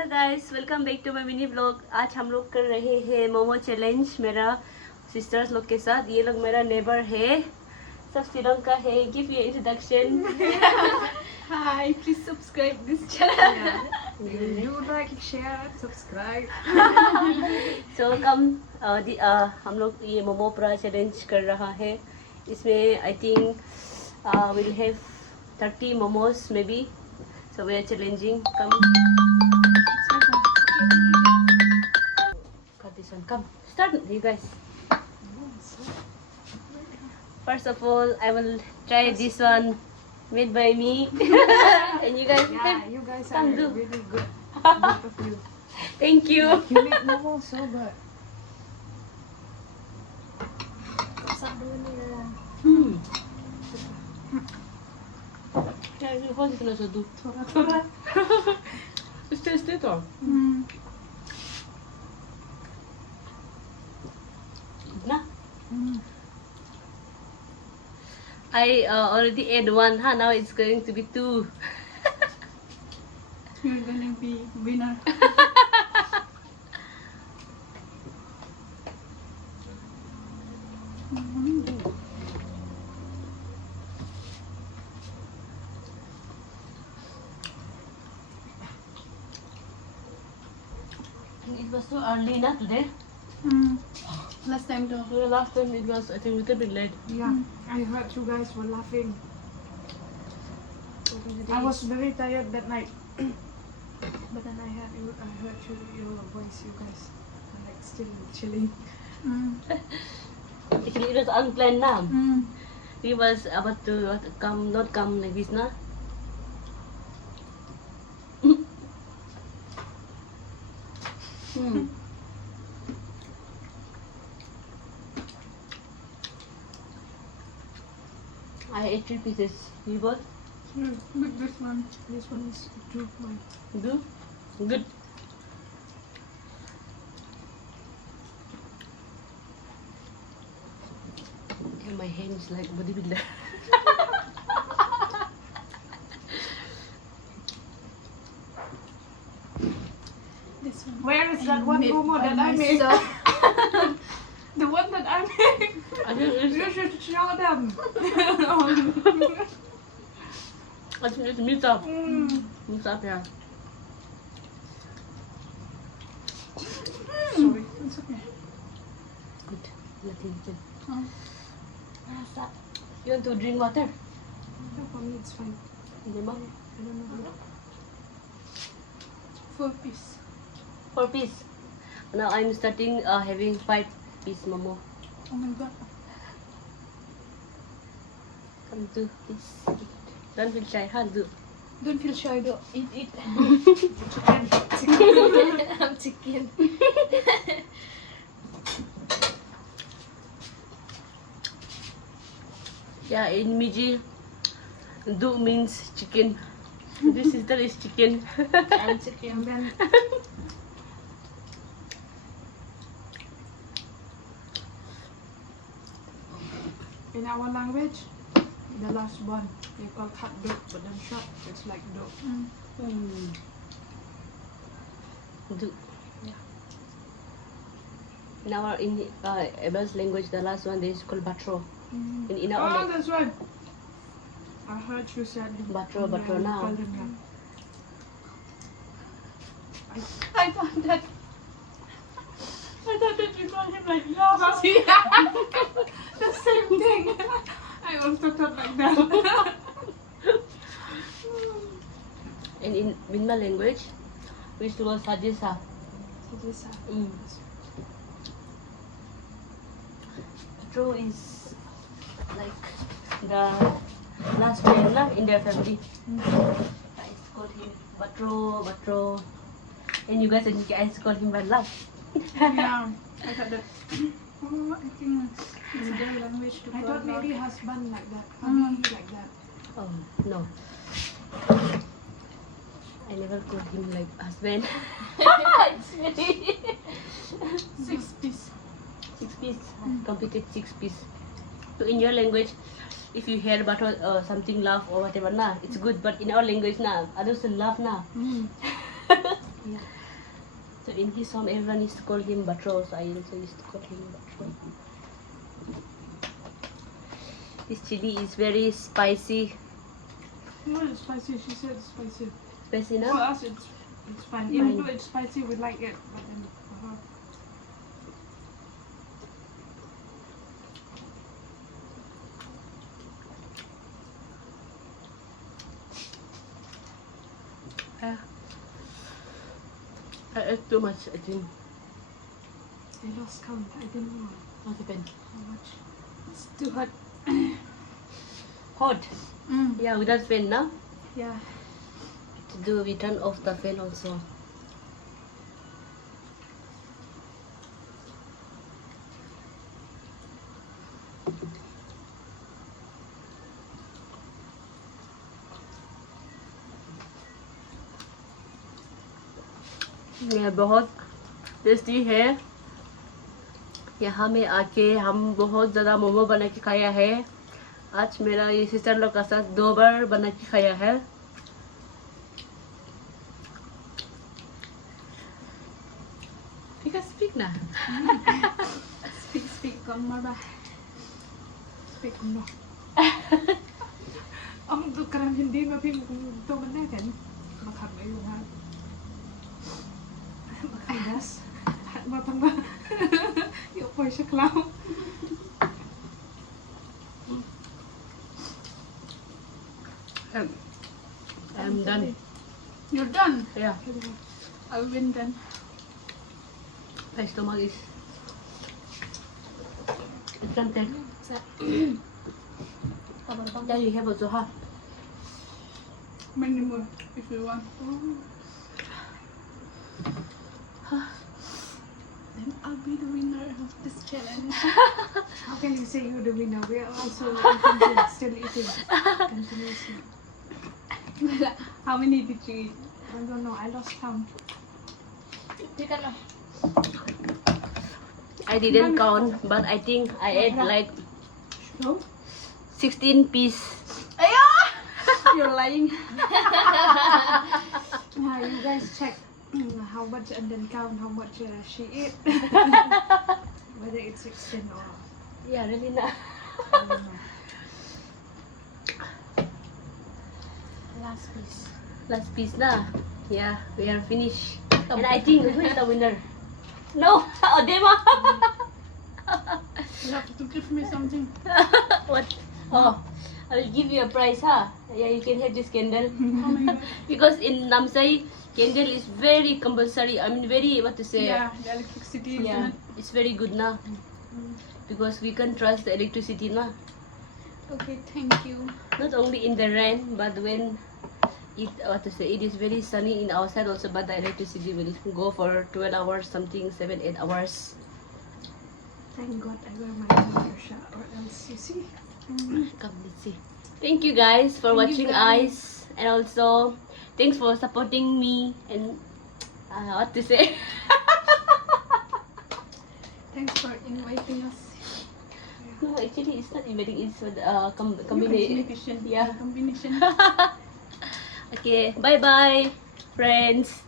Hello guys, welcome back to my mini blog. आज हम लोग कर रहे हैं मोमो चैलेंज मेरा सिस्टर्स लोग के साथ। ये लोग मेरा नेबर है, सब श्रीलंका है। Give your introduction. Hi, please subscribe this channel. You like, share, subscribe. सो कम हम लोग ये मोमो पूरा चैलेंज कर रहा है। इसमें I think will have 30 momos मे बी। So we are challenging. Come, start you guys. First of all, I will try this one made by me. And you guys, Yeah, you guys are come do. really good. Both of you. Thank you. You make momo so good. Yeah, you want to also do. Thora. Stay to. Na? I already ate one, huh? Now it's going to be 2. You're gonna be winner. It was so early, na, today? Last time though. The last time it was, I think, a little bit late. Yeah, I heard you guys were laughing. I was very tired that night. But then I heard your voice, you guys are like still chilling. Actually, it was unplanned, na. We was about to not come like this, na. I ate 3 pieces. You both? But this one is too mine. Do? Good. Yeah, my hand is like bodybuilder. This one. Where is that one momo that I made? The one that I made. I think You should show them. it's meat up. Meat up, yeah. Sorry, it's okay. Good. Nothing. Oh. You want to drink water? No, for me it's fine. Okay, Mom? I don't know. 4 piece. 4 piece. Now I'm starting having 5 piece momo. Oh my god. Come to this. Don't feel shy, huh? Do. Don't feel shy though. Eat. I'm chicken. Yeah, in Miji, do means chicken. This sister is chicken. I'm chicken. And then in our language, the last one they call cut dog, but then short, it's like dog. Do. Yeah. In our Abel's language, the last one is called batro. In our Oh, language, that's right. I heard you said Batro now. call him I thought that you call him like that. Yeah. The same thing. I also thought like that. and in Minma language, we used to call sajisa. Batro is like the last man in their family. I used to call him Batro. And you guys, I think I used to call him by love. Yeah, I thought that. Oh, I think it's their language to I thought maybe husband like that, hubby like that. Oh, no. I never called him like husband. It's very 6 piece. 6 piece. Completed 6 piece. So in your language, if you hear about something laugh or whatever, it's good. But in our language, others laugh, Yeah. So in his home, everyone used to call him Batro, so I also used to call him Batro. This chili is very spicy. No, it's spicy. She said it's spicy. Spicy For now? us, it's fine. Even though it's spicy, we like it. But then for her, I ate too much, I think. I lost count. I didn't know What happened? how much. It's too hot. Hot. Mm. Yeah, without fan now. Yeah. To do, we turn off the fan also. ये बहुत tasty है। यहाँ में आके हम बहुत ज़्यादा मोमो बना के खाया है। आज मेरा ये सिस्टर लोग का साथ 2 बार बना के खाया है। Speak na. Speak, con mà Speak no. Ông tu kerana hindi mapim tu mana kan? Makan ayo ha. Makan gas. Matang ba? Yung po siya klaw. I'm done. You're done. Yeah, I've been done. my stomach is tempted. Yeah, you have also, huh? Many more if you want. Then I'll be the winner of this challenge. How can you say you're the winner? We are also still eating continuously. How many did you eat? I don't know. I lost count. Take a I didn't count, but I think I ate like No? 16 piece. You're lying. You guys check how much and then count how much she ate. Whether it's 16 or Yeah, really na. I don't know. Last piece. Last piece na. Yeah, we are finished. And I think who is the winner? No, Odema. You have to give me something. What? Oh, I will give you a prize, huh? Yeah, you can have this candle. How many? Because in Namsai, candle is very compulsory. I mean, very, what to say? Yeah, the electricity. Yeah, Isn't it's very good na. Because we can't trust the electricity na. it? Okay, thank you. Not only in the rain, but when it, what to say, it is very sunny in outside also, but the electricity will go for 12 hours, something, 7-8 hours. Thank God I wear my undershirt or else you see. Come, let's see. Thank you guys for Thank you watching guys. us, and also thanks for supporting me and what to say. Thanks for inviting us. No, actually it's not inviting. It's combination. Combination. Yeah. Combination. Okay, bye bye, friends.